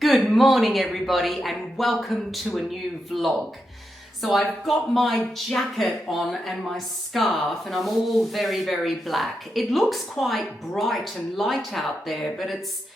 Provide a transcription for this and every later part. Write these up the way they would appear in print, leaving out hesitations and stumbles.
Good morning everybody and welcome to a new vlog. So I've got my jacket on and my scarf and I'm all very black. It looks quite bright and light out there, but it's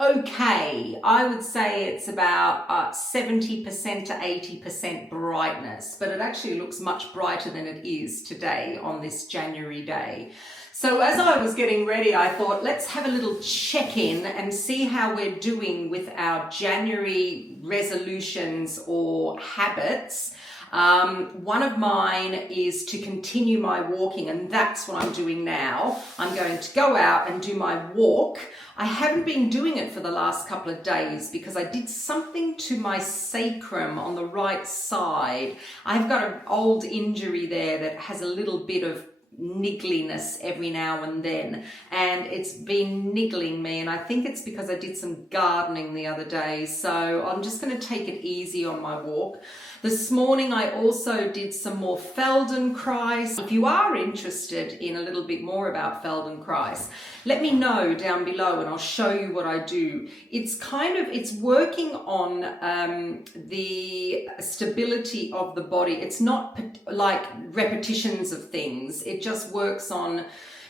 okay. I would say it's about 70% to 80% brightness, but it actually looks much brighter than it is today on this January day. So as I was getting ready, I thought, let's have a little check-in and see how we're doing with our January resolutions or habits. One of mine is to continue my walking, and that's what I'm doing now. I'm going to go out and do my walk. I haven't been doing it for the last couple of days because I did something to my sacrum on the right side. I've got an old injury there that has a little bit of niggliness every now and then, and it's been niggling me, and I think it's because I did some gardening the other day, so I'm just going to take it easy on my walk. This morning I also did some more Feldenkrais. If you are interested in a little bit more about Feldenkrais, let me know down below and I'll show you what I do. It's working on the stability of the body. It's not like repetitions of things. It just works on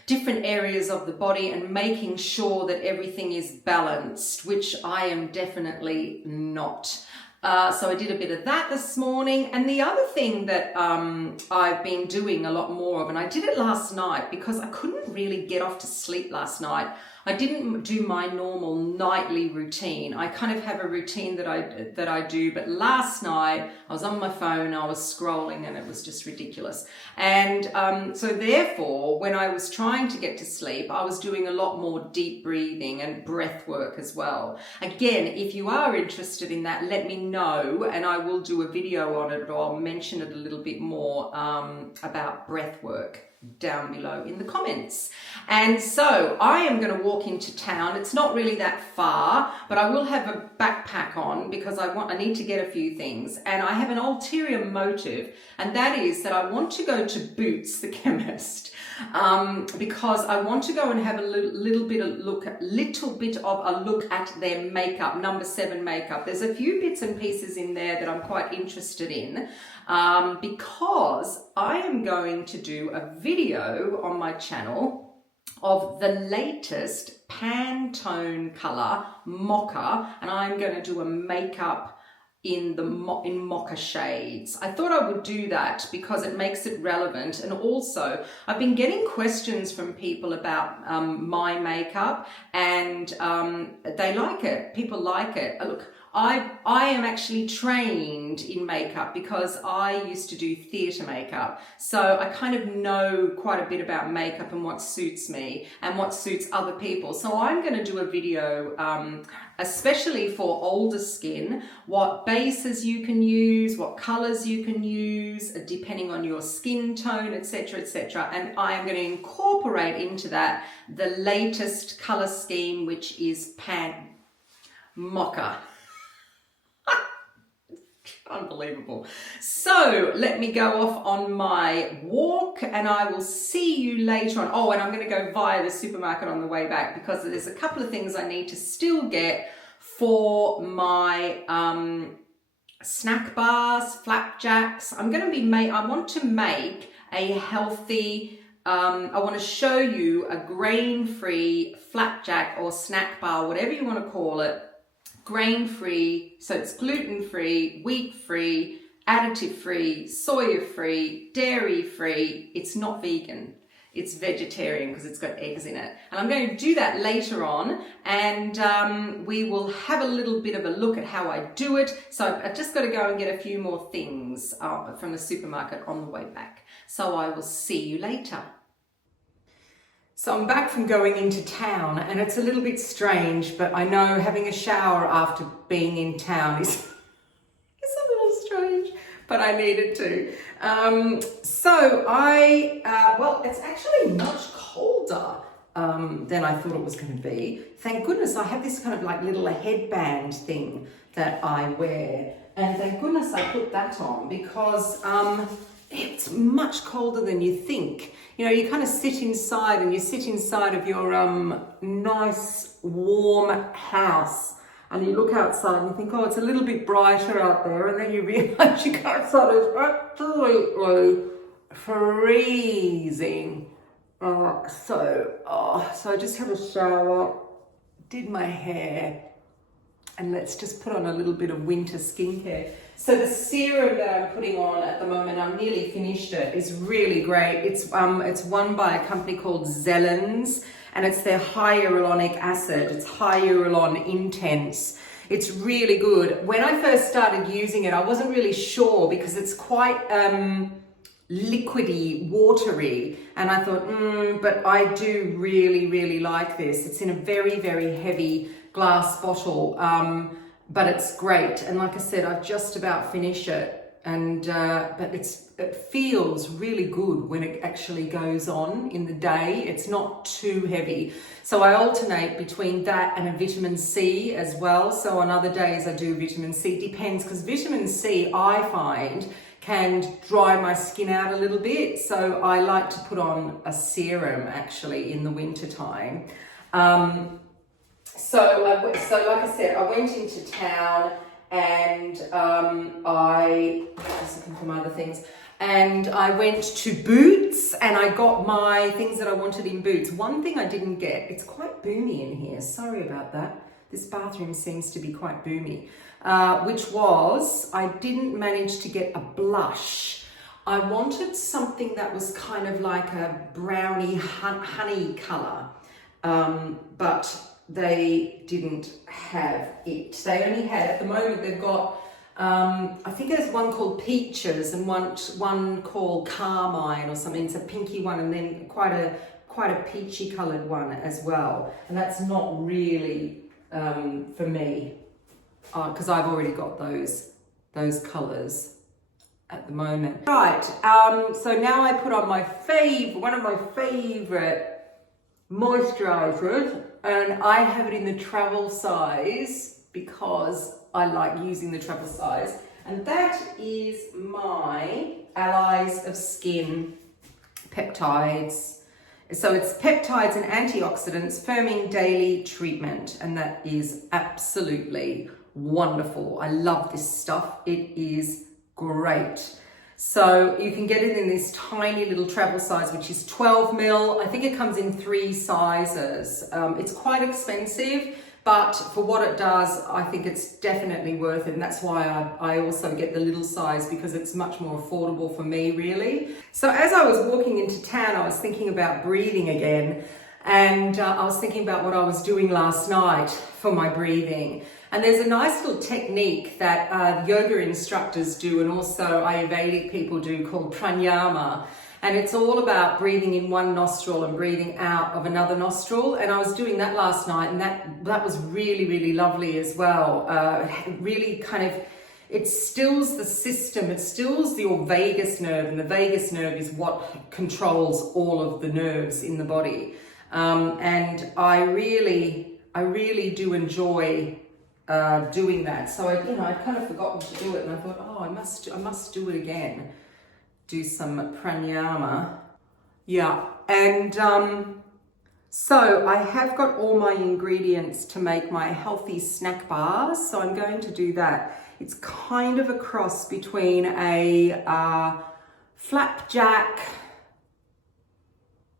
different areas of the body and making sure that everything is balanced, which I am definitely not. So I did a bit of that this morning. And the other thing that I've been doing a lot more of, and I did it last night because I couldn't really get off to sleep last night. I didn't do my normal nightly routine. I kind of have a routine that I do, but last night I was on my phone, I was scrolling, and it was just ridiculous. And so therefore, when I was trying to get to sleep, I was doing a lot more deep breathing and breath work as well. Again, if you are interested in that, let me know and I will do a video on it, or I'll mention it a little bit more about breath work down below in the comments. And so I am going to walk into town. It's not really that far, but I will have a backpack on because I need to get a few things, and I have an ulterior motive, and that is that I want to go to Boots the chemist because I want to go and have a little bit of a look at their makeup, number 7 makeup. There's a few bits and pieces in there that I'm quite interested in because I am going to do a video on my channel of the latest Pantone color Mocha, and I'm going to do a makeup in Mocha shades. I thought I would do that because it makes it relevant, and also I've been getting questions from people about my makeup, and they like it. People like it. Look, I am actually trained in makeup because I used to do theatre makeup. So I kind of know quite a bit about makeup and what suits me and what suits other people. So I'm going to do a video especially for older skin, what bases you can use, what colors you can use, depending on your skin tone, etc., etc. And I am going to incorporate into that the latest color scheme, which is Mocha. Unbelievable. So let me go off on my walk and I will see you later on. Oh, and I'm going to go via the supermarket on the way back because there's a couple of things I need to still get for my snack bars, flapjacks. I want to make a healthy, I want to show you a grain-free flapjack or snack bar, whatever you want to call it. Grain-free, so it's gluten-free, wheat-free, additive-free, soya-free, dairy-free. It's not vegan, it's vegetarian because it's got eggs in it. And I'm going to do that later on, and we will have a little bit of a look at how I do it. So I've just got to go and get a few more things from the supermarket on the way back. So I will see you later. So I'm back from going into town, and it's a little bit strange, but I know having a shower after being in town is a little strange, but I needed to. Well, it's actually much colder than I thought it was going to be. Thank goodness I have this kind of like little headband thing that I wear, and thank goodness I put that on because it's much colder than you think. You know, you kind of sit inside and you sit inside of your nice warm house and you look outside and you think, oh, it's a little bit brighter out there, and then you realise you go outside, it's absolutely freezing. So I just had a shower, did my hair, and let's just put on a little bit of winter skincare. So the serum that I'm putting on at the moment, I'm nearly finished it, is really great. It's one by a company called Zellens, and it's their hyaluronic acid. It's Hyaluron Intense. It's really good. When I first started using it, I wasn't really sure because it's quite liquidy, watery, and I thought, but I do really, really like this. It's in a very, very heavy glass bottle, but it's great. And like I said, I've just about finished it, and but it feels really good when it actually goes on in the day. It's not too heavy. So I alternate between that and a vitamin C as well. So on other days I do vitamin C, depends, because vitamin C I find can dry my skin out a little bit. So I like to put on a serum actually in the winter time. So like I said, I went into town, and I was looking for my other things, and I went to Boots, and I got my things that I wanted in Boots. One thing I didn't get, it's quite boomy in here, sorry about that. This bathroom seems to be quite boomy, which was, I didn't manage to get a blush. I wanted something that was kind of like a brownie honey colour, but they didn't have it. They only had, at the moment, they've got, I think there's one called Peaches and one called Carmine or something. It's a pinky one, and then quite a peachy coloured one as well. And that's not really for me, because I've already got those colours at the moment. Right, so now I put on one of my favourite moisturisers, and I have it in the travel size because I like using the travel size, and that is my Allies of Skin peptides. So it's peptides and antioxidants firming daily treatment, and that is absolutely wonderful. I love this stuff. It is great. So you can get it in this tiny little travel size, which is 12 mil. I think it comes in 3 sizes. It's quite expensive, but for what it does, I think it's definitely worth it. And that's why I also get the little size, because it's much more affordable for me, really. So as I was walking into town, I was thinking about breathing again. And I was thinking about what I was doing last night for my breathing. And there's a nice little technique that yoga instructors do, and also Ayurvedic people do, called pranayama. And it's all about breathing in one nostril and breathing out of another nostril. And I was doing that last night, and that was really, really lovely as well. Really kind of, it stills the system, it stills your vagus nerve, and the vagus nerve is what controls all of the nerves in the body. And I really do enjoy doing that. So I'd kind of forgotten to do it, and I thought, oh, I must do it again. Do some pranayama. Yeah, and so I have got all my ingredients to make my healthy snack bars, so I'm going to do that. It's kind of a cross between a flapjack.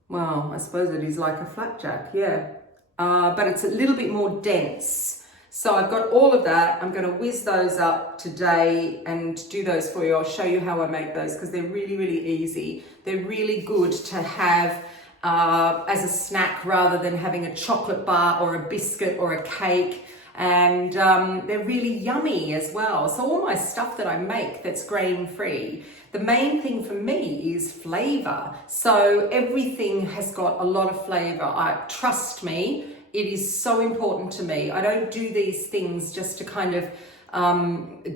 Well, I suppose it is like a flapjack, yeah. But it's a little bit more dense. So I've got all of that. I'm going to whiz those up today and do those for you. I'll show you how I make those, because they're really, really easy. They're really good to have as a snack rather than having a chocolate bar or a biscuit or a cake. And they're really yummy as well. So all my stuff that I make that's grain-free, the main thing for me is flavor. So everything has got a lot of flavor. Trust me, it is so important to me. I don't do these things just to kind of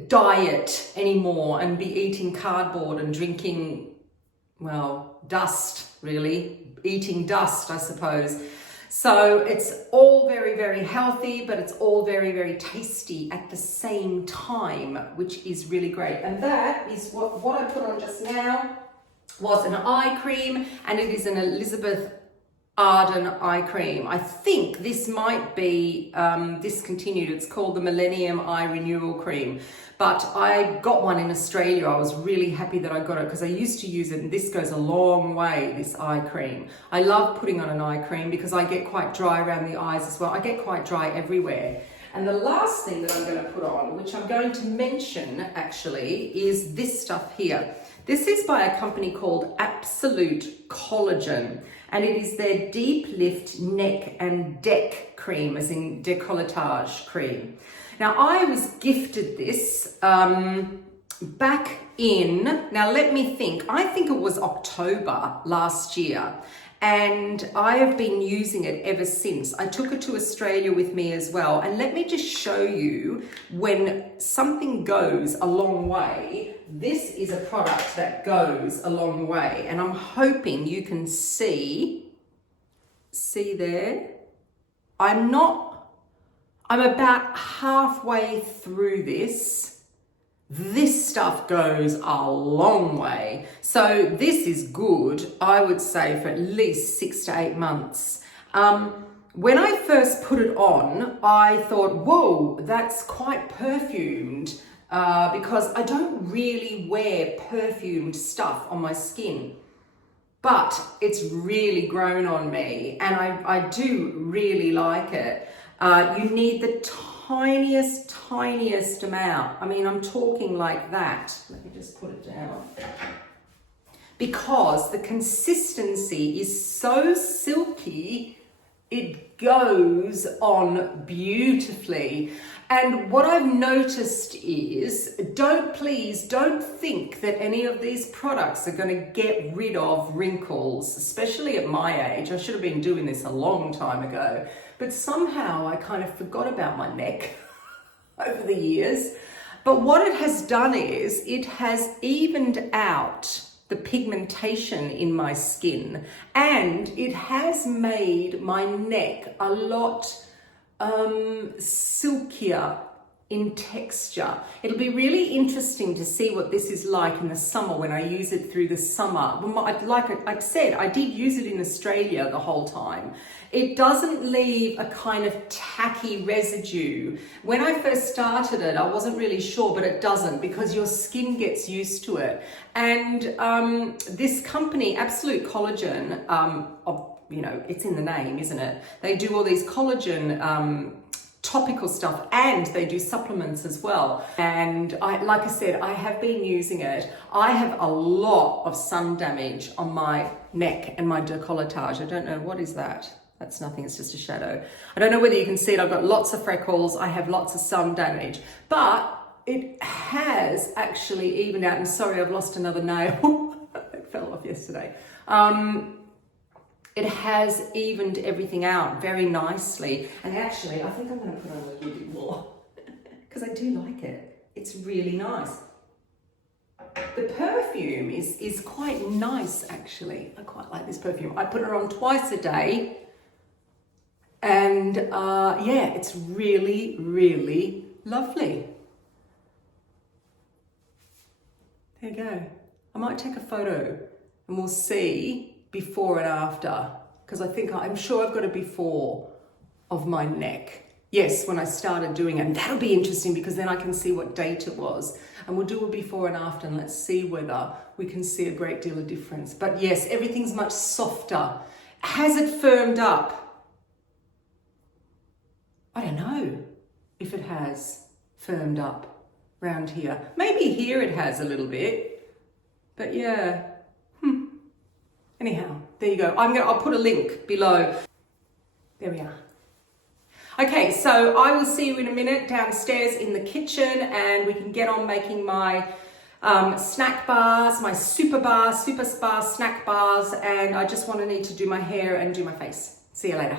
diet anymore and be eating cardboard and drinking, well, dust, really. Eating dust, I suppose. So it's all very, very healthy, but it's all very, very tasty at the same time, which is really great. And that is what I put on just now was an eye cream, and it is an Elizabeth Arden eye cream. I think this might be discontinued. It's called the Millennium Eye Renewal Cream. But I got one in Australia. I was really happy that I got it because I used to use it, and this goes a long way, this eye cream. I love putting on an eye cream because I get quite dry around the eyes as well. I get quite dry everywhere. And the last thing that I'm going to put on, which I'm going to mention actually, is this stuff here. This is by a company called Absolute Collagen, and it is their Deep Lift Neck and Deck Cream, as in décolletage cream. Now, I was gifted this back in, now let me think, I think it was October last year, and I have been using it ever since. I took it to Australia with me as well, and let me just show you when something goes a long way. This is a product that goes a long way, and I'm hoping you can see there. I'm about halfway through this. This stuff goes a long way. So this is good, I would say, for at least 6 to 8 months. When I first put it on, I thought, whoa, that's quite perfumed, because I don't really wear perfumed stuff on my skin. But it's really grown on me, and I do really like it. You need the tiniest amount. I mean, I'm talking like that. Let me just put it down. Because the consistency is so silky, it goes on beautifully. And what I've noticed is, please don't think that any of these products are going to get rid of wrinkles, especially at my age. I should have been doing this a long time ago, but somehow I kind of forgot about my neck over the years. But what it has done is it has evened out the pigmentation in my skin, and it has made my neck a lot silkier in texture. It'll be really interesting to see what this is like in the summer when I use it through the summer. Like I said, I did use it in Australia the whole time. It doesn't leave a kind of tacky residue. When I first started it, I wasn't really sure, but it doesn't, because your skin gets used to it. And this company, Absolute Collagen, you know, it's in the name, isn't it? They do all these collagen topical stuff, and they do supplements as well. And like I said, I have been using it. I have a lot of sun damage on my neck and my décolletage. I don't know, what is that? That's nothing, it's just a shadow. I don't know whether you can see it. I've got lots of freckles. I have lots of sun damage, but it has actually evened out. And sorry, I've lost another nail. It fell off yesterday. It has evened everything out very nicely. And actually, I think I'm going to put on a little bit more because I do like it. It's really nice. The perfume is quite nice, actually. I quite like this perfume. I put it on twice a day. And yeah, it's really, really lovely. There you go. I might take a photo and we'll see before and after, because I'm sure I've got a before of my neck. Yes, when I started doing it, and that'll be interesting because then I can see what date it was, and we'll do a before and after, and let's see whether we can see a great deal of difference. But yes, everything's much softer. Has it firmed up? I don't know if it has firmed up round here. Maybe here it has a little bit, but yeah. Anyhow, there you go. I'll put a link below. There we are. Okay, so I will see you in a minute downstairs in the kitchen, and we can get on making my snack bars, my super spa snack bars, and I just need to do my hair and do my face. See you later.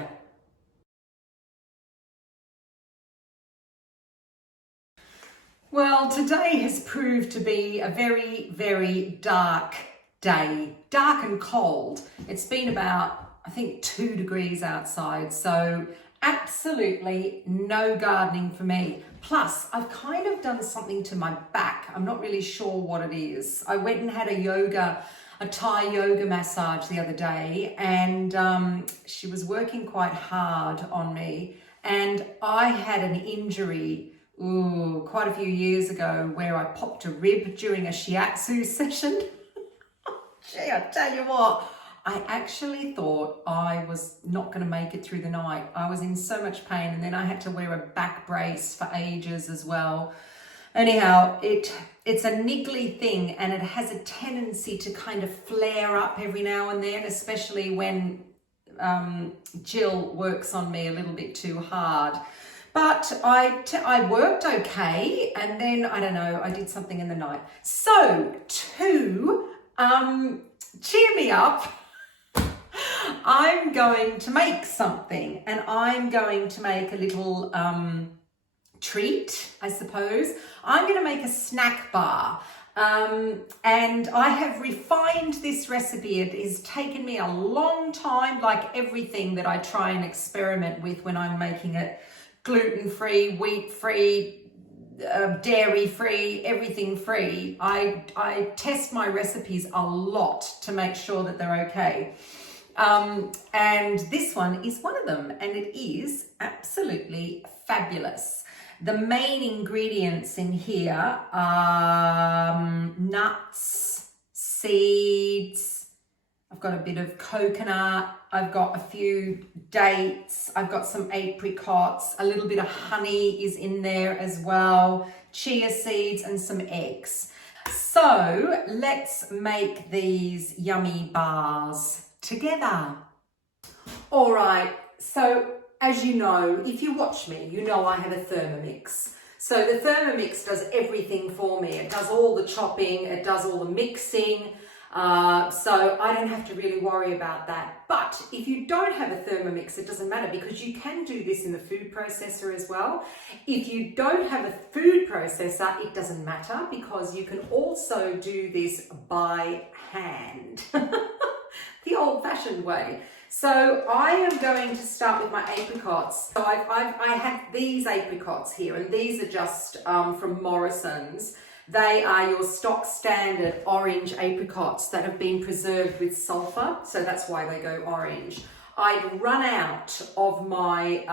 Well, today has proved to be a very, very dark day, dark and cold. It's been about, I think, 2 degrees outside, so absolutely no gardening for me. Plus, I've kind of done something to my back. I'm not really sure what it is. I went and had a yoga a Thai yoga massage the other day, and she was working quite hard on me, and I had an injury quite a few years ago where I popped a rib during a shiatsu session. Gee, I tell you what, I actually thought I was not going to make it through the night. I was in so much pain, and then I had to wear a back brace for ages as well. Anyhow, it's a niggly thing, and it has a tendency to kind of flare up every now and then, especially when Jill works on me a little bit too hard. But I worked okay, and then, I don't know, I did something in the night. So, to cheer me up, I'm going to make something, and I'm going to make a little treat, I suppose. I'm going to make a snack bar, and I have refined this recipe. It has taken me a long time, like everything that I try and experiment with when I'm making it. Gluten-free, wheat-free, dairy-free, everything free. I test my recipes a lot to make sure that they're okay. And this one is one of them, and it is absolutely fabulous. The main ingredients in here are nuts, seeds, I've got a bit of coconut, I've got a few dates, I've got some apricots, a little bit of honey is in there as well, chia seeds and some eggs. So let's make these yummy bars together. All right, so as you know, if you watch me, you know I have a Thermomix. So the Thermomix does everything for me. It does all the chopping, it does all the mixing, so I don't have to really worry about that. But if you don't have a Thermomix, it doesn't matter, because you can do this in the food processor as well. If you don't have a food processor, it doesn't matter, because you can also do this by hand, the old-fashioned way. So I am going to start with my apricots. So I have these apricots here, and these are just from Morrison's. They are your stock standard orange apricots that have been preserved with sulfur, so that's why they go orange. I'd run out of my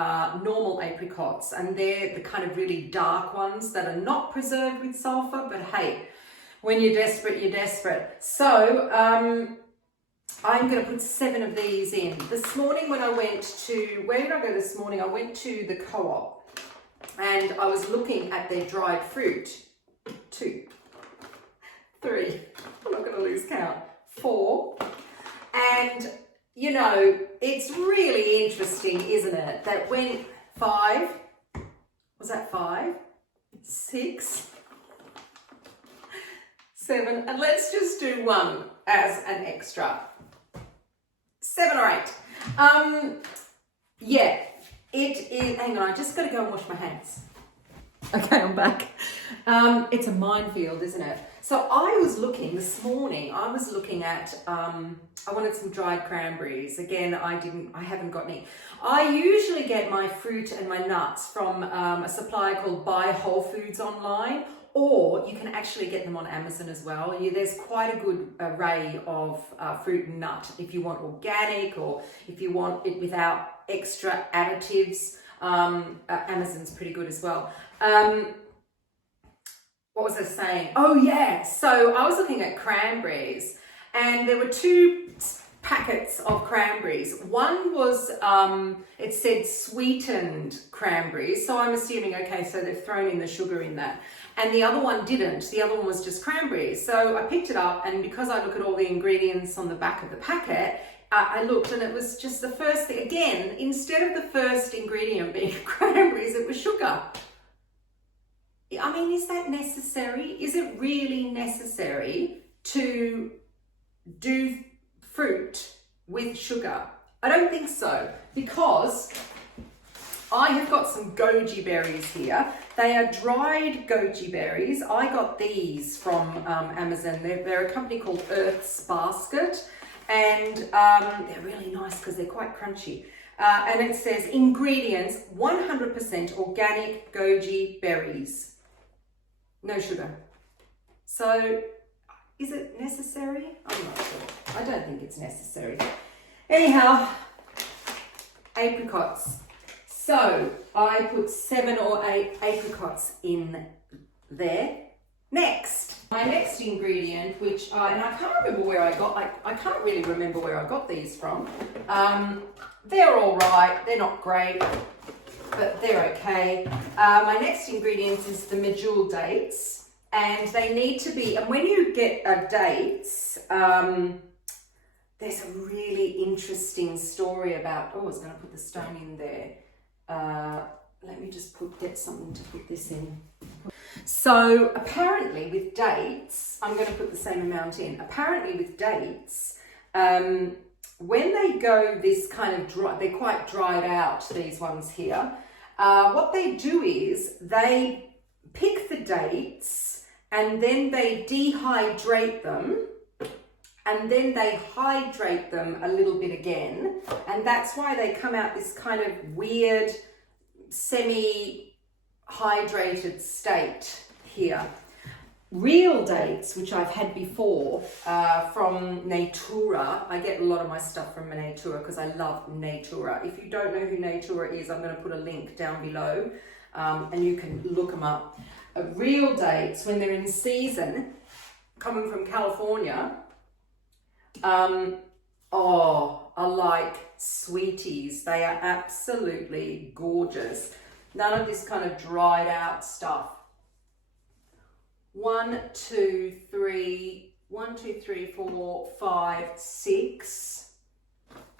normal apricots, and they're the kind of really dark ones that are not preserved with sulfur, but hey, when you're desperate, you're desperate. So I'm going to put 7 of these in. This morning when I went to, where did I go this morning? I went to the Co-op, and I was looking at their dried fruit. 2, 3, I'm not going to lose count, 4, and you know, it's really interesting, isn't it, that when 5, was that 5, 6, 7, and let's just do 1 as an extra, 7 or 8. Yeah, it is, hang on, I just got to go and wash my hands. Okay, I'm back. It's a minefield, isn't it? So I was looking this morning, I was looking at, I wanted some dried cranberries. Again, I haven't got any. I usually get my fruit and my nuts from a supplier called Buy Whole Foods online, or you can actually get them on Amazon as well. There's quite a good array of fruit and nut if you want organic, or if you want it without extra additives. Amazon's pretty good as well. What was I saying? Oh yeah, so I was looking at cranberries, and there were 2 packets of cranberries. One was, it said sweetened cranberries, so I'm assuming, okay, so they've thrown in the sugar in that. And the other one didn't. The other one was just cranberries. So I picked it up, and because I look at all the ingredients on the back of the packet, I looked, and it was just the first thing. Again, instead of the first ingredient being cranberries, it was sugar. I mean, is that necessary? Is it really necessary to do fruit with sugar? I don't think so, because I have got some goji berries here. They are dried goji berries. I got these from Amazon. They're a company called Earth's Basket, and they're really nice because they're quite crunchy. And it says ingredients, 100% organic goji berries. No sugar. So Is it necessary? I'm not sure. I don't think it's necessary. Anyhow, apricots. So I put 7 or 8 apricots in there. Next, my next ingredient, which and I can't remember where I got, I can't really remember where I got these from. They're all right. They're not great, but they're okay. My next ingredient is the medjool dates. And they need to be, and when you get dates, there's a really interesting story about, oh, I was going to put the stone in there. Let me just get something to put this in. So apparently with dates, I'm going to put the same amount in. Apparently with dates, when they go this kind of dry, they're quite dried out, these ones here. What they do is they pick the dates, and then they dehydrate them, and then they hydrate them a little bit again. And that's why they come out this kind of weird, semi-hydrated state here. Real dates, which I've had before from Natura. I get a lot of my stuff from Natura because I love Natura. If you don't know who Natura is, I'm going to put a link down below and you can look them up. Real dates, when they're in season, coming from California, are like sweeties. They are absolutely gorgeous. None of this kind of dried out stuff. 1, 2, 3, 4, 5, 6.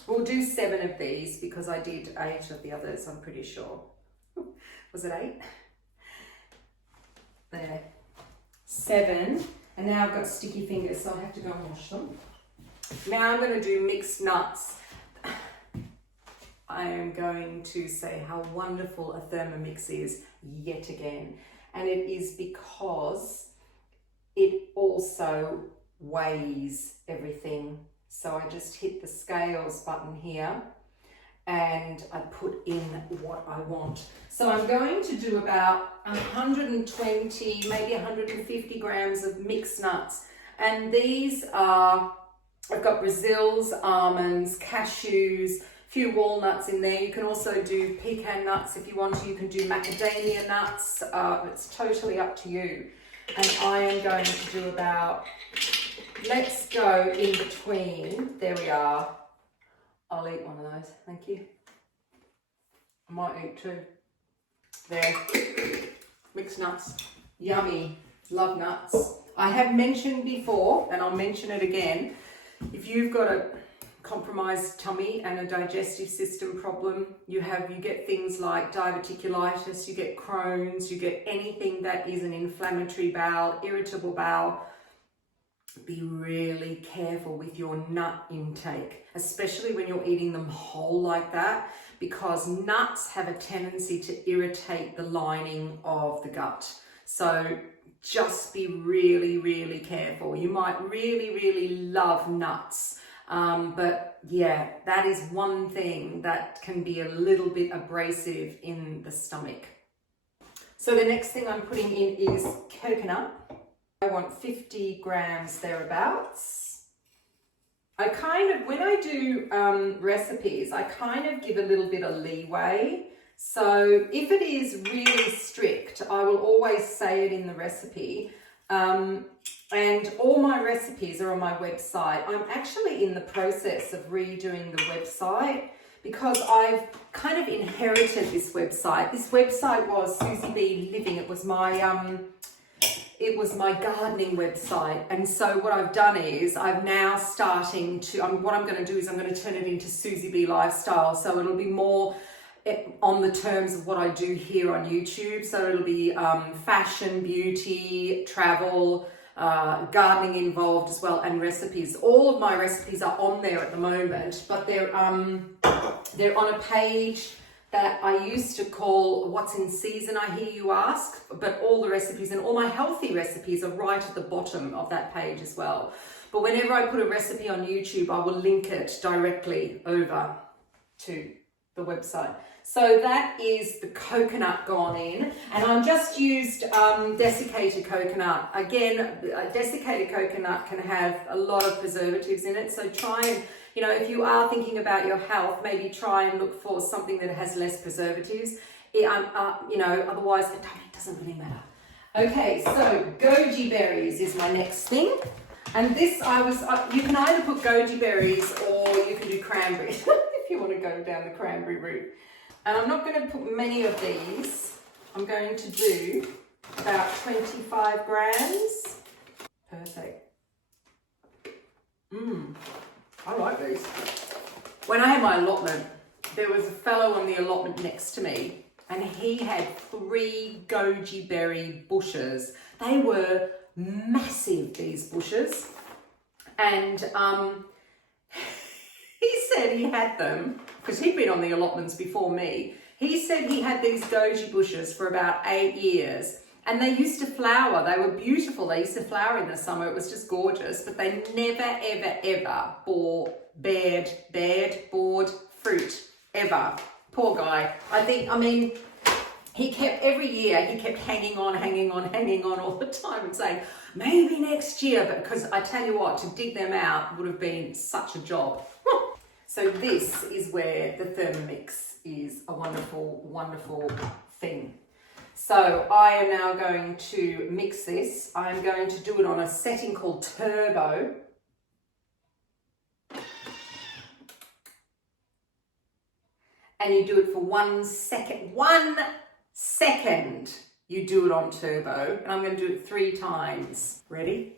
We'll do 7 of these because I did 8 of the others, I'm pretty sure. Was it 8? There. 7. And now I've got sticky fingers, so I have to go and wash them. Now I'm going to do mixed nuts. I am going to say how wonderful a Thermomix is yet again. And it is because it also weighs everything. So I just hit the scales button here and I put in what I want. So I'm going to do about 120, maybe 150 grams of mixed nuts. And these are, I've got Brazils, almonds, cashews, a few walnuts in there. You can also do pecan nuts if you want to. You can do macadamia nuts. It's totally up to you. And I am going to do about, let's go in between. There we are. I'll eat one of those, thank you. I might eat 2. There, mixed nuts, yummy, love nuts. I have mentioned before, and I'll mention it again, if you've got a compromised tummy and a digestive system problem, you get things like diverticulitis, you get Crohn's, you get anything that is an inflammatory bowel, irritable bowel, be really careful with your nut intake, especially when you're eating them whole like that, because nuts have a tendency to irritate the lining of the gut. So just be really, really careful. You might really, really love nuts, but yeah, that is one thing that can be a little bit abrasive in the stomach. So the next thing I'm putting in is coconut. I want 50 grams thereabouts. I kind of, when I do recipes, I kind of give a little bit of leeway. So if it is really strict, I will always say it in the recipe. And all my recipes are on my website. I'm actually in the process of redoing the website because I've kind of inherited this website. This website was Susy B Living. It was my gardening website. And so what I've done is I'm now starting to, what I'm going to do is I'm going to turn it into Susy B Lifestyle. So it'll be more on the terms of what I do here on YouTube. So it'll be fashion, beauty, travel, gardening involved as well, and recipes. All of my recipes are on there at the moment, but they're on a page that I used to call What's in Season, I hear you ask, but all the recipes and all my healthy recipes are right at the bottom of that page as well. But whenever I put a recipe on YouTube, I will link it directly over to the website. So that is the coconut gone in, and I've just used desiccated coconut. Again, desiccated coconut can have a lot of preservatives in it, so try and, you know, if you are thinking about your health, maybe try and look for something that has less preservatives. You know, otherwise it doesn't really matter. Okay, so goji berries is my next thing. And this, you can either put goji berries or you can do cranberries if you want to go down the cranberry route. And I'm not going to put many of these. I'm going to do about 25 grams. Perfect. I like these. When I had my allotment, there was a fellow on the allotment next to me, and he had 3 goji berry bushes. They were massive, these bushes. And he said he had them, because he'd been on the allotments before me. He said he had these goji bushes for about 8 years. And they used to flower. They were beautiful. They used to flower in the summer. It was just gorgeous. But they never, ever, ever bore fruit. Ever. Poor guy. I mean, he kept, every year, he kept hanging on all the time and saying, maybe next year. But because I tell you what, to dig them out would have been such a job. So this is where the Thermomix is a wonderful, wonderful thing. So I am now going to mix this. I'm going to do it on a setting called Turbo. And you do it for 1 second. 1 second you do it on Turbo. And I'm going to do it 3 times. Ready?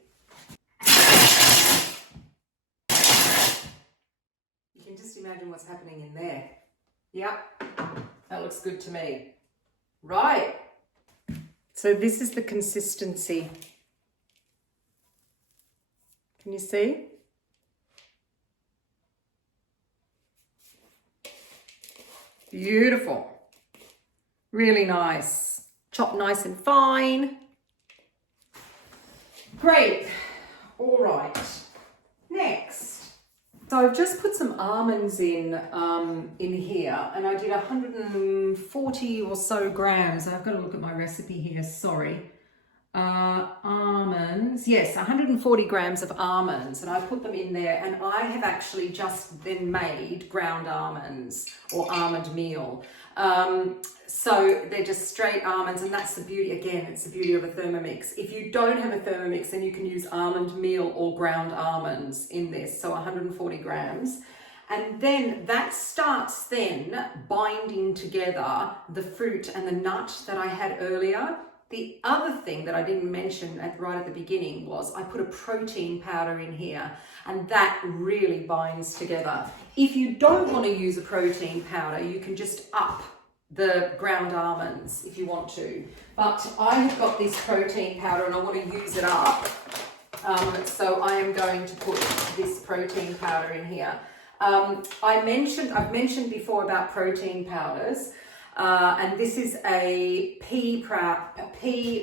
You can just imagine what's happening in there. Yep, that looks good to me. Right. So this is the consistency. Can you see? Beautiful. Really nice. Chopped nice and fine. Great. All right. Next. So I've just put some almonds in here, and I did 140 or so grams. I've got to look at my recipe here, sorry. Almonds, yes, 140 grams of almonds, and I put them in there, and I have actually just then made ground almonds or almond meal. So they're just straight almonds, and that's the beauty, again, it's the beauty of a Thermomix. If you don't have a Thermomix, then you can use almond meal or ground almonds in this, so 140 grams. And then that starts then binding together the fruit and the nut that I had earlier. The other thing that I didn't mention right at the beginning was I put a protein powder in here, and that really binds together. If you don't want to use a protein powder, you can just up the ground almonds if you want to. But I have got this protein powder and I want to use it up. So I am going to put this protein powder in here. I've mentioned before about protein powders. And this is a pea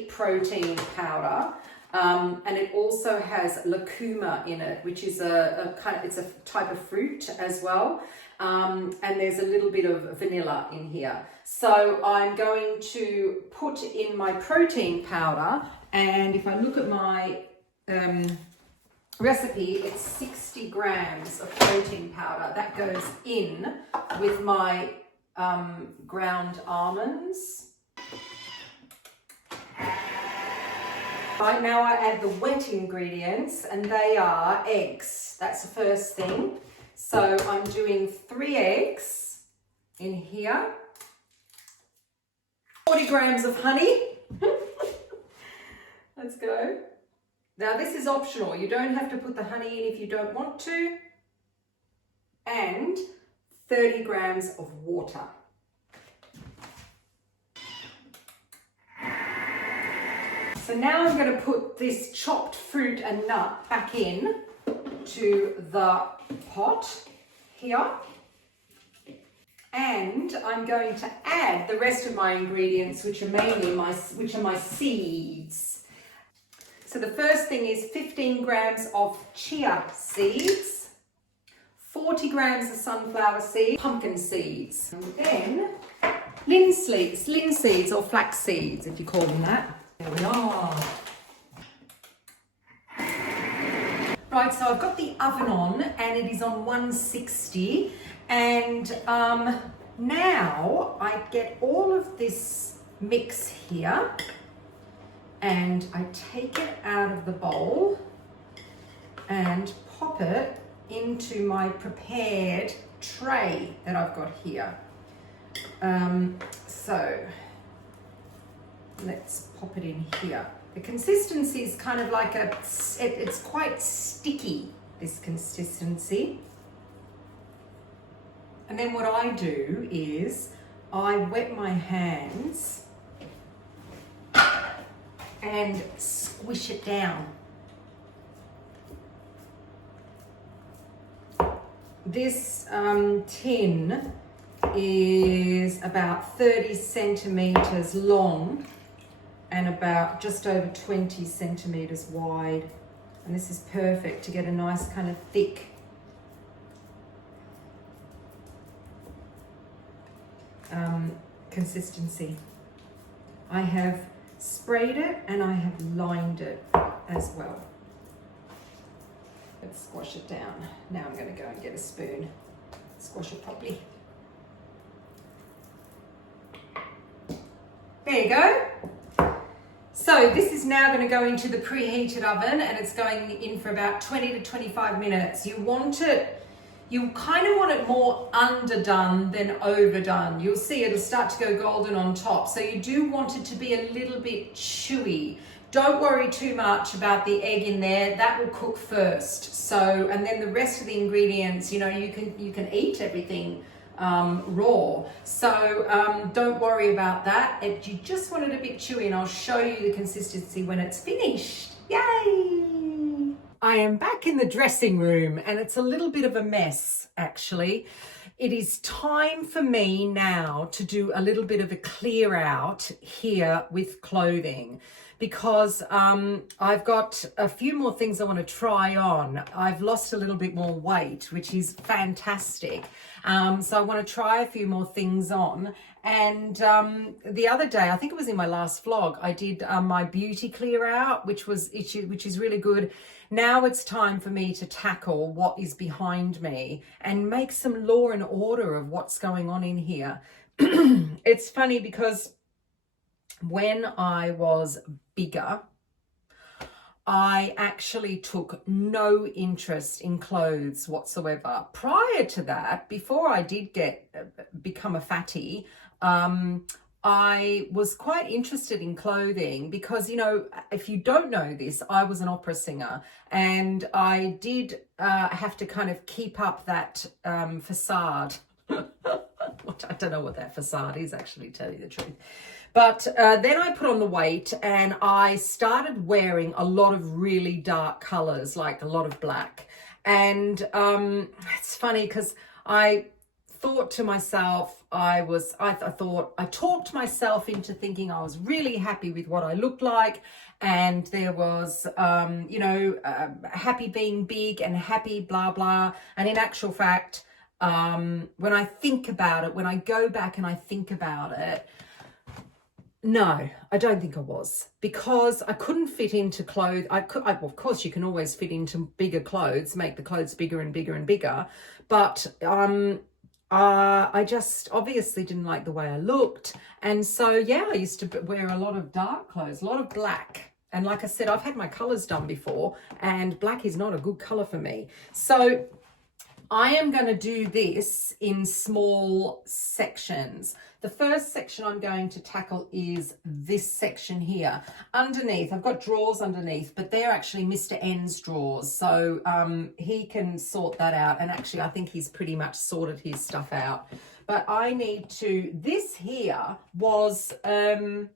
protein powder, and it also has lucuma in it, which is it's a type of fruit as well. And there's a little bit of vanilla in here. So I'm going to put in my protein powder, and if I look at my recipe, it's 60 grams of protein powder that goes in with my ground almonds. Right now I add the wet ingredients, and they are eggs. That's the first thing. So I'm doing 3 eggs in here. 40 grams of honey. Let's go. Now this is optional. You don't have to put the honey in if you don't want to. And 30 grams of water. So now I'm going to put this chopped fruit and nut back in to the pot here. And I'm going to add the rest of my ingredients, which are mainly my seeds. So the first thing is 15 grams of chia seeds, 40 grams of sunflower seeds, pumpkin seeds, and then linseeds or flax seeds, if you call them that. There we are. Right, so I've got the oven on and it is on 160, and now I get all of this mix here and I take it out of the bowl and pop it into my prepared tray that I've got here. So let's pop it in here. The consistency is kind of like it's quite sticky, this consistency. And then what I do is I wet my hands and squish it down. This tin is about 30 centimeters long and about just over 20 centimeters wide. And this is perfect to get a nice kind of thick consistency. I have sprayed it and I have lined it as well. Let's squash it down. Now I'm going to go and get a spoon, squash it properly. There you go. So this is now going to go into the preheated oven and it's going in for about 20 to 25 minutes. You kind of want it more underdone than overdone. You'll see it'll start to go golden on top. So you do want it to be a little bit chewy. Don't worry too much about the egg in there. That will cook first. So, and then the rest of the ingredients, you know, you can eat everything raw. So don't worry about that. You just want it a bit chewy, and I'll show you the consistency when it's finished. Yay! I am back in the dressing room and it's a little bit of a mess, actually. It is time for me now to do a little bit of a clear out here with clothing, because I've got a few more things I want to try on. I've lost a little bit more weight, which is fantastic. So I want to try a few more things on. And the other day, I think it was in my last vlog, I did my beauty clear out, which is really good. Now it's time for me to tackle what is behind me and make some law and order of what's going on in here. It's funny because when I was bigger, I actually took no interest in clothes whatsoever. Prior to that, before I did become a fatty, I was quite interested in clothing because, you know, if you don't know this, I was an opera singer and I did have to kind of keep up that facade. I don't know what that facade is, actually, to tell you the truth. But then I put on the weight and I started wearing a lot of really dark colors, like a lot of black. And it's funny because I thought to myself, I talked myself into thinking I was really happy with what I looked like. And there was, happy being big and happy, blah, blah. And in actual fact, when I think about it, when I go back and I think about it, no, I don't think I was, because I couldn't fit into clothes. Of course, you can always fit into bigger clothes, make the clothes bigger and bigger and bigger. But I just obviously didn't like the way I looked. And so, yeah, I used to wear a lot of dark clothes, a lot of black. And like I said, I've had my colors done before and black is not a good color for me. So I am going to do this in small sections. The first section I'm going to tackle is this section here. Underneath, I've got drawers underneath, but they're actually Mr. N's drawers. So he can sort that out. And actually, I think he's pretty much sorted his stuff out. But I need to, this here was, I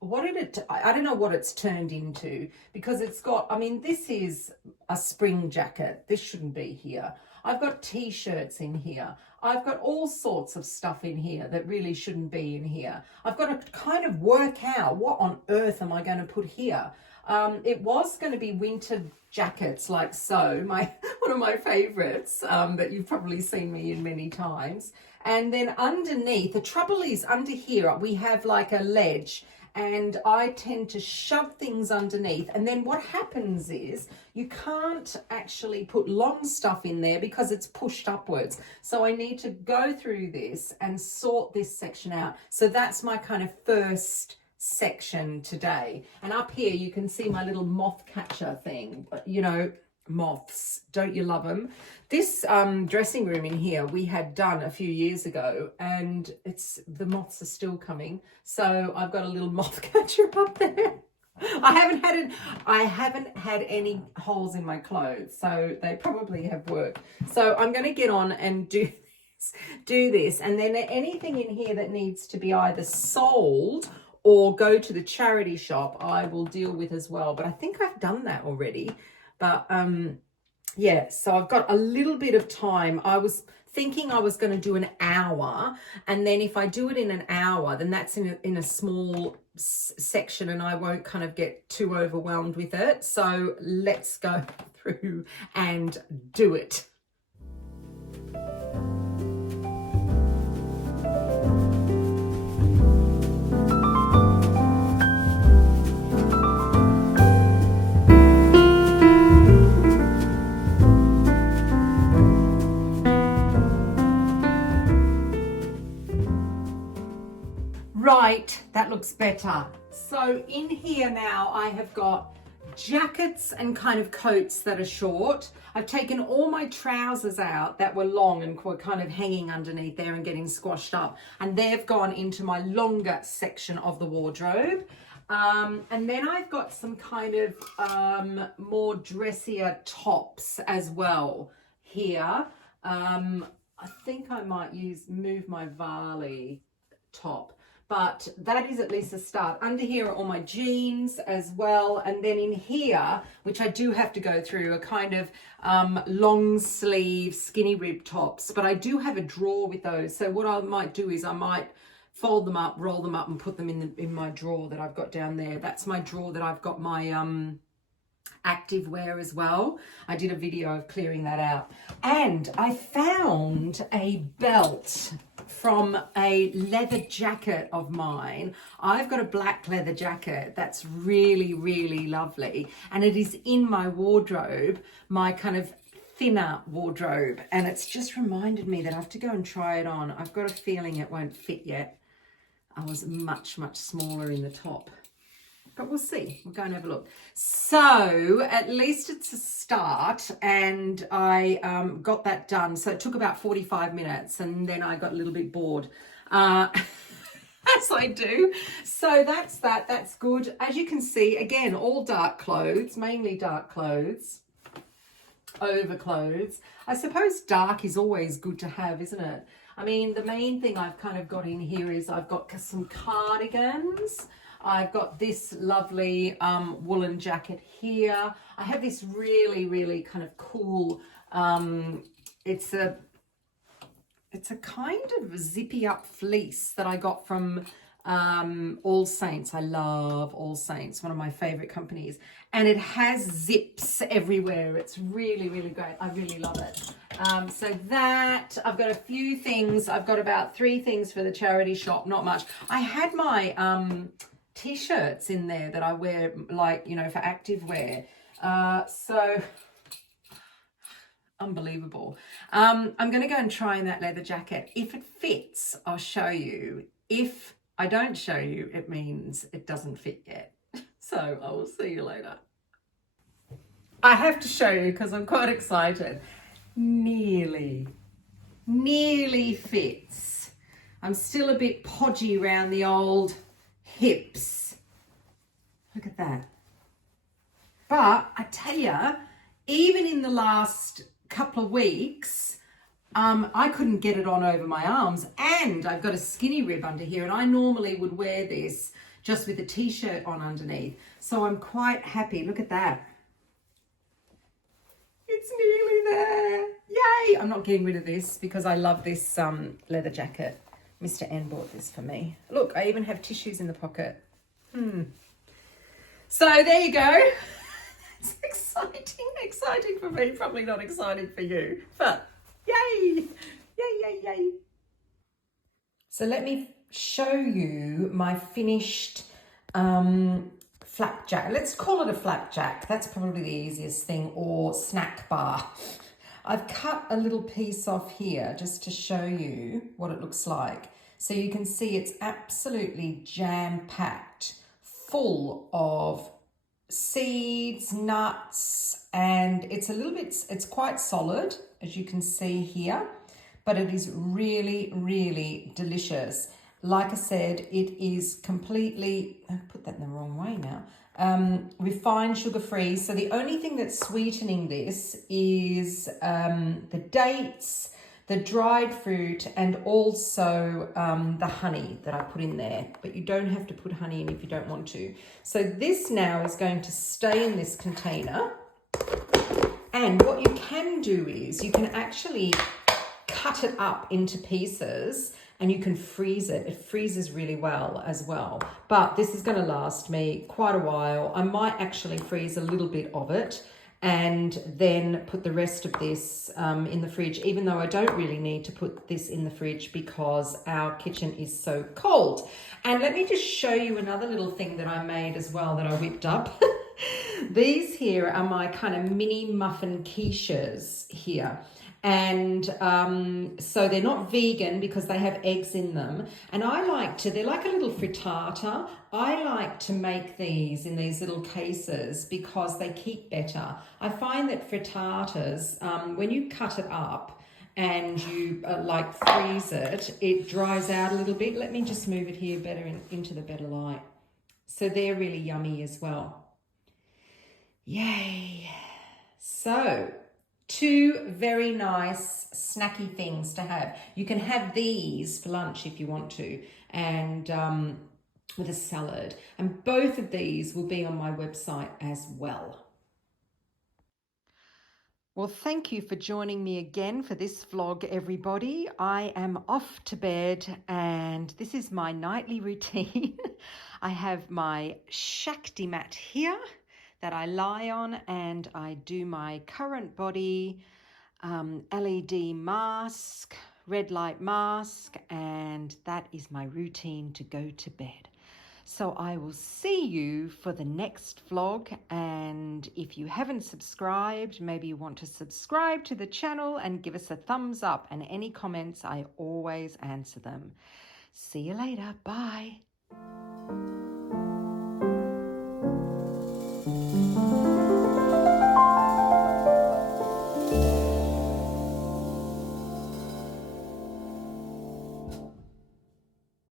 don't know what it's turned into, because it's got, I mean, this is a spring jacket. This shouldn't be here. I've got t-shirts in here. I've got all sorts of stuff in here that really shouldn't be in here. I've got to kind of work out what on earth am I going to put here. It was going to be winter jackets like so, one of my favorites that you've probably seen me in many times. And then underneath, the trouble is under here, we have like a ledge, and I tend to shove things underneath. And then what happens is you can't actually put long stuff in there because it's pushed upwards. So I need to go through this and sort this section out. So that's my kind of first section today. And up here you can see my little moth catcher thing. You know, moths, don't you love them? This dressing room in here we had done a few years ago, and the moths are still coming, so I've got a little moth catcher up there. I haven't had any holes in my clothes, so they probably have worked. So I'm going to get on and do this, and then anything in here that needs to be either sold or go to the charity shop I will deal with as well. But I think I've done that already. But yeah, so I've got a little bit of time. I was thinking I was going to do an hour, and then if I do it in an hour, then that's in a small section and I won't kind of get too overwhelmed with it. So let's go through and do it. Right, that looks better. So in here now I have got jackets and kind of coats that are short. I've taken all my trousers out that were long and were kind of hanging underneath there and getting squashed up, and they've gone into my longer section of the wardrobe. And then I've got some kind of more dressier tops as well here. I think I might move my Varley top. But that is at least a start. Under here are all my jeans as well. And then in here, which I do have to go through, are kind of long sleeve, skinny rib tops. But I do have a drawer with those. So what I might do is I might fold them up, roll them up and put them in my drawer that I've got down there. That's my drawer that I've got my active wear as well. I did a video of clearing that out. And I found a belt from a leather jacket of mine. I've got a black leather jacket that's really, really lovely. And it is in my wardrobe, my kind of thinner wardrobe. And it's just reminded me that I have to go and try it on. I've got a feeling it won't fit yet. I was much, much smaller in the top. But we'll see. We'll go and have a look. So at least it's a start, and I got that done. So it took about 45 minutes, and then I got a little bit bored, as I do. So that's that. That's good. As you can see, again, all dark clothes, mainly dark clothes, overclothes. I suppose dark is always good to have, isn't it? I mean, the main thing I've kind of got in here is I've got some cardigans. I've got this lovely woolen jacket here. I have this really, really kind of cool, it's a kind of zippy up fleece that I got from All Saints. I love All Saints, one of my favorite companies. And it has zips everywhere. It's really, really great. I really love it. So that, I've got a few things. I've got about 3 things for the charity shop, not much. I had my T-shirts in there that I wear, like, you know, for active wear. So unbelievable. I'm going to go and try on that leather jacket. If it fits, I'll show you. If I don't show you, it means it doesn't fit yet. So I will see you later. I have to show you because I'm quite excited. Nearly fits. I'm still a bit podgy around the old hips. Look at that. But I tell you, even in the last couple of weeks, I couldn't get it on over my arms, and I've got a skinny rib under here, and I normally would wear this just with a t-shirt on underneath. So I'm quite happy. Look at that. It's nearly there. Yay! I'm not getting rid of this because I love this leather jacket. Mr. N bought this for me. Look, I even have tissues in the pocket. So there you go. It's exciting for me, probably not exciting for you, but yay, yay, yay, yay. So let me show you my finished flapjack. Let's call it a flapjack. That's probably the easiest thing, or snack bar. I've cut a little piece off here just to show you what it looks like. So you can see it's absolutely jam-packed, full of seeds, nuts, and it's quite solid, as you can see here, but it is really, really delicious. Like I said, it is completely, I put that in the wrong way now, refined sugar-free. So the only thing that's sweetening this is the dates, the dried fruit, and also the honey that I put in there. But you don't have to put honey in if you don't want to. So this now is going to stay in this container. And what you can do is you can actually cut it up into pieces and you can freeze it. It freezes really well as well. But this is going to last me quite a while. I might actually freeze a little bit of it and then put the rest of this in the fridge, even though I don't really need to put this in the fridge because our kitchen is so cold. And let me just show you another little thing that I made as well that I whipped up. These here are my kind of mini muffin quiches here. And so they're not vegan because they have eggs in them. And they're like a little frittata. I like to make these in these little cases because they keep better. I find that frittatas, when you cut it up and you freeze it, it dries out a little bit. Let me just move it here better into the better light. So they're really yummy as well. Yay. So, two very nice snacky things to have. You can have these for lunch if you want to, and with a salad. And both of these will be on my website as well. Well, thank you for joining me again for this vlog, everybody. I am off to bed and this is my nightly routine. I have my Shakti mat here that I lie on, and I do my CurrentBody LED mask, red light mask, and that is my routine to go to bed. So I will see you for the next vlog, and if you haven't subscribed, maybe you want to subscribe to the channel and give us a thumbs up, and any comments, I always answer them. See you later. Bye.